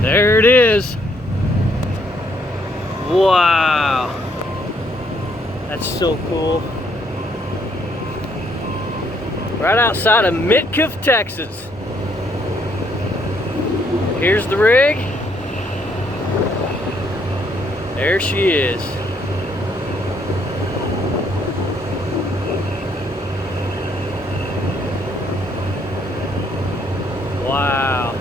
There it is. Wow. That's so cool. Right outside of Mitkiff, Texas. Here's the rig. There she is. Wow.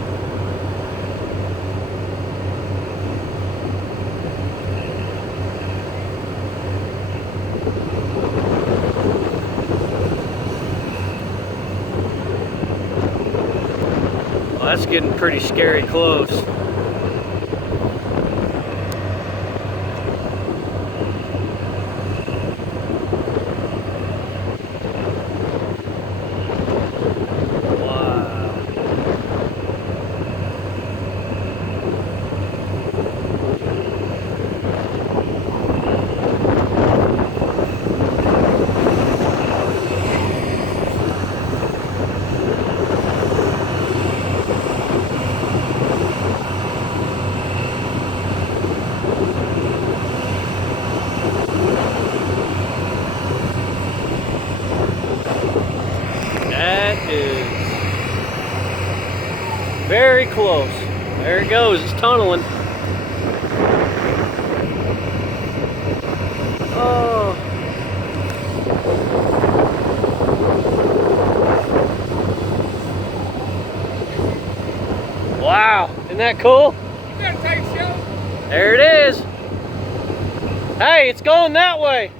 Well, that's getting pretty scary close. That is very close. There it goes, it's tunneling. Oh. Wow, isn't that cool? You got a tight show? There it is. Hey, it's going that way.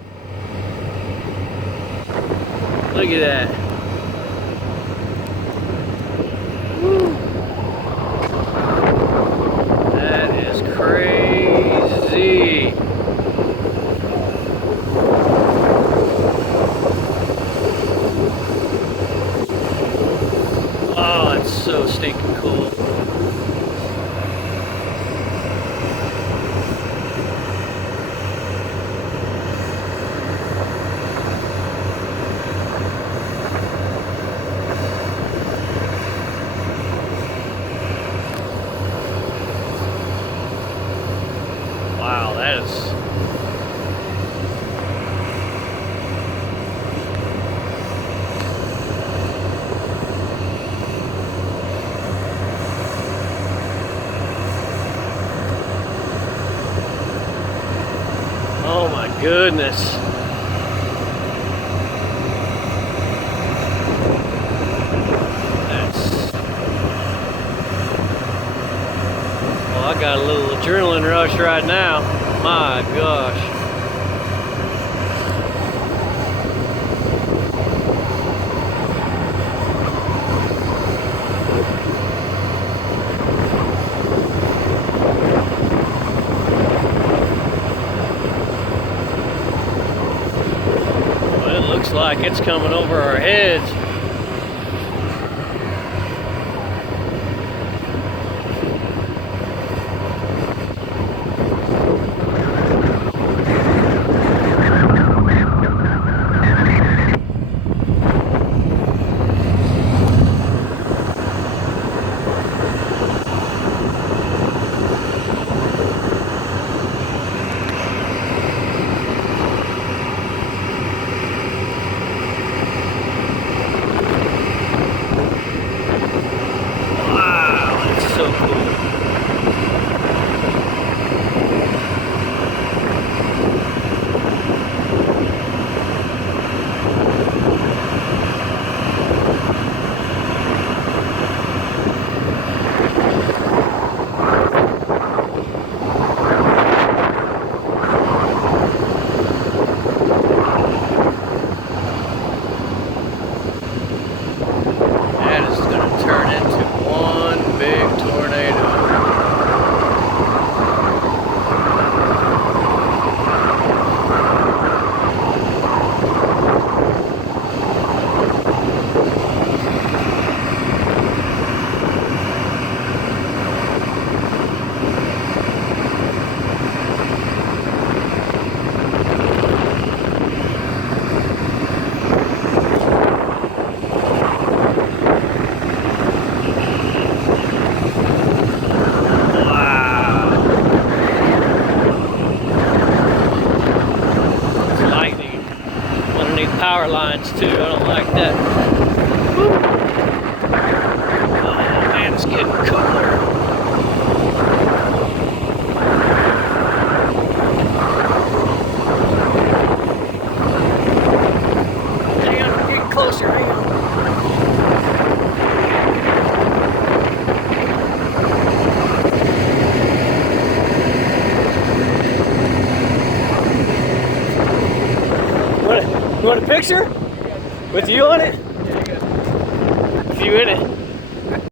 Look at that. Woo. That is crazy. Oh, that's so stinking cool. Wow, that is... Oh my goodness. That's... Well, I got a little adrenaline rush right now. My gosh. Well, it looks like it's coming over our heads. So cool. That is going to turn into one big tornado. sides too. I don't like that. Woo. Oh man, it's getting cooler. Hang on, I'm getting closer. Hang on. You want a picture? With you on it? With you in it?